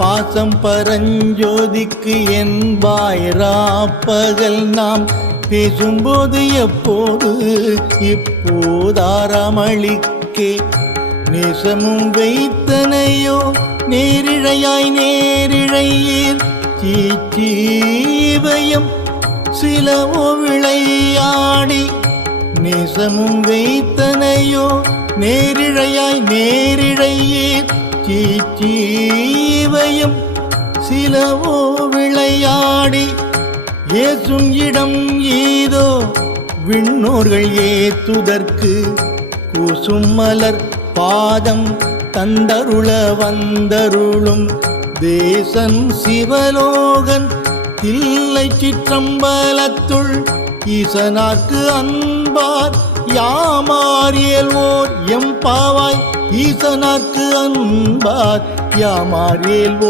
பாசம் பரஞ்சோதிக்கு என்பாய் ராப்பகல் நாம் பேசும்போது எப்போது? இப்போதாராமளிக்கே நேசமும் வைத்தனையோ நேரிழையாய் நேரிழையீர் சீச்சீவயம் சிலவோ விளையாடி நேசமும் வைத்தனையோ நேரிழையாய் நேர் சீச்சீவயம் சிலவோ விளையாடி ஏசும் இடம் ஏதோ விண்ணோர்கள் ஏத்துதற்கு கூசும் மலர் பாதம் தந்தருள வந்தருளும் தேசன் சிவலோகன் தில்லை சிற்றம்பலத்துள் ஈசனாக்கு அன்பார் யாமாரியல்வோர் எம்பாவாய் ஈசனாக்கு அன்பார் யாமாரேல்